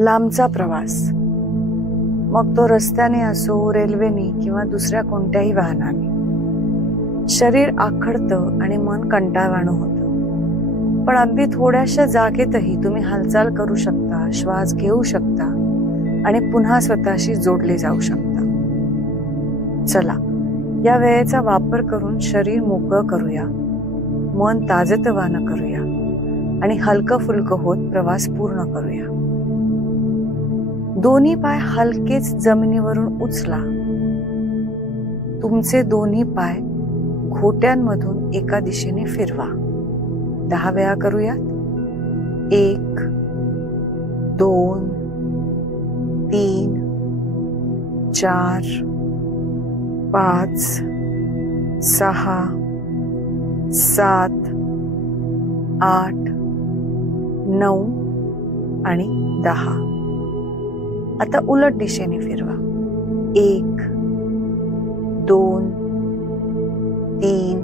लांबचा प्रवास, मग तो रस्त्याने असो, रेल्वेने किंवा दुसऱ्या कोणत्याही वाहनाने, शरीर आखडतं आणि मन कंटाळवाणं होतं. पण अगदी थोड्याशा जागेतही तुम्ही हालचाल करू शकता, श्वास घेऊ शकता आणि पुन्हा स्वतःशी जोडले जाऊ शकता. चला, या वेळेचा वापर करून शरीर मोकळं करूया, मन ताजतवानं करूया आणि हलकं फुलकं होत प्रवास पूर्ण करूया. दोन्ही पाय हलकेच जमिनीवरून उचला. तुमचे दोन्ही पाय घोट्यांमधून एका दिशेने फिरवा. 10 वेळा करूयात. 1 2 3 4 5 6 7 8 9 आणि 10. आता उलट दिशेने फिरवा. 1 2 3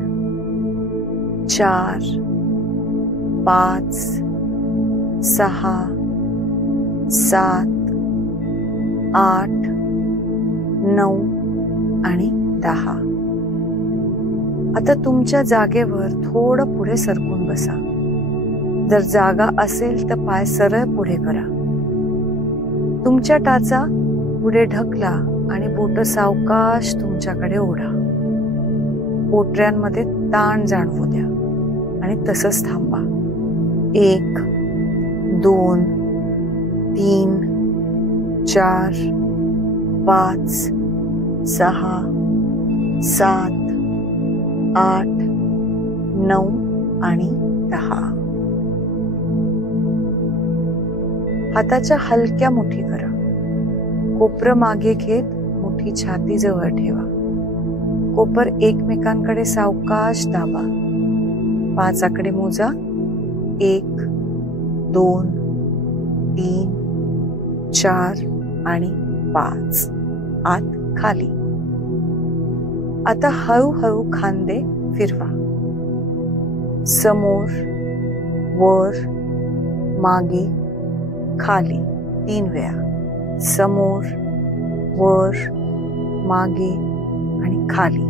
4 5 6 7 8 9 आणि 10. आता तुमच्या जागेवर थोडं पुढे सरकून बसा. जर जागा असेल तर पाय सरळ पुढे करा. तुमच्या टाचा पुढे ढकला आणि बोट सावकाश तुमच्याकडे ओढा. पोटऱ्यांमध्ये ताण जाणवू द्या आणि तसंच थांबा. 1 2 3 4 5 6 7 8 9 आणि 10. हाताच्या हलक्या मुठी करा. कोपर मागे घेत मुठी छातीजवळ ठेवा. कोपर एकमेकांकडे सावकाश दाबा. 5 आकडे मोजा. 1 2 3 4 आणि 5. आत खाली. आता हळूहळू खांदे फिरवा. समोर, वर, मागे, खाली 3 वेळा. समोर, वर, मागे आणि खाली.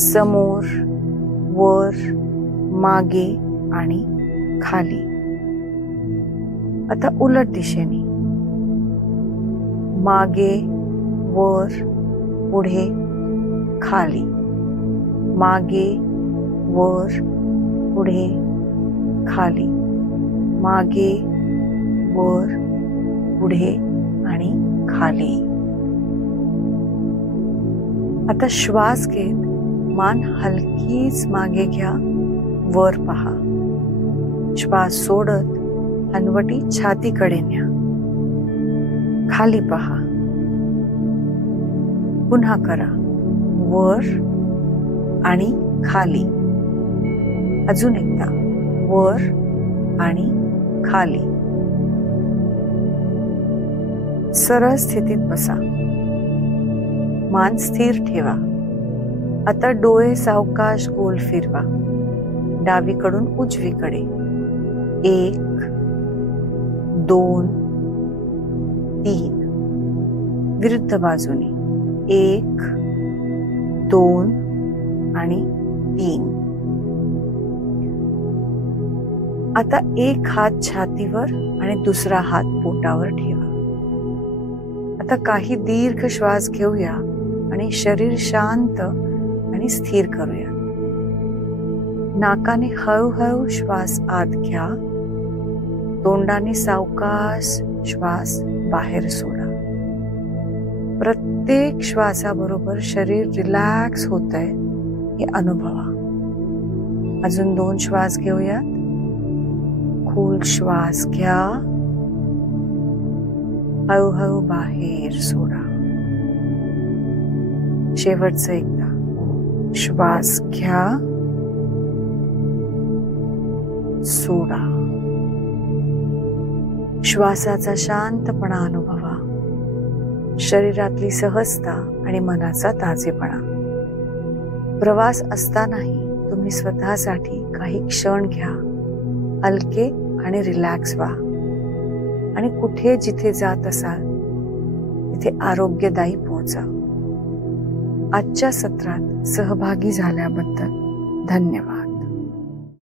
समोर, वर, मागे आणि खाली. आता उलट दिशेने. मागे, वर, पुढे, खाली. मागे, वर, पुढे, खाली. मागे, वर, पुढे आणि खाली. आता श्वास घेत मान हलकीच मागे घ्या. वर पहा. श्वास सोडत हनवटी छातीकडे न्या. खाली पहा. पुन्हा करा. वर आणि खाली. अजून एकदा. वर आणि खाली. सरळ स्थितीत बसा. मान स्थिर ठेवा. आता डोळे सावकाश गोल फिरवा. डावीकडून उजवीकडे. 1 2 3. विरुद्ध बाजूने. 1 2 आणि 3. आता एक हात छातीवर आणि दुसरा हात पोटावर ठेवा. आता काही दीर्घ श्वास घेऊया आणि शरीर शांत आणि स्थिर करूया. नाकाने हळूहळू श्वास आत घ्या. तोंडाने सावकाश श्वास बाहेर सोडा. प्रत्येक श्वासाबरोबर शरीर रिलॅक्स होतंय हे अनुभवा. अजून 2 श्वास घेऊयात. खोल श्वास घ्या. हळूहळू बाहेर सोडा. शेवटचं एकदा. श्वास घ्या. सोडा. श्वासाचा शांतपणा अनुभवा. शरीरातली सहजता आणि मनाचा ताजेपणा. प्रवास असतानाही तुम्ही स्वतःसाठी काही क्षण घ्या. हलके आणि रिलॅक्स व्हा. आणि कुठे जिथे जात असाल तिथे आरोग्यदायी पोहोचा. आजच्या सत्रात सहभागी झाल्याबद्दल धन्यवाद.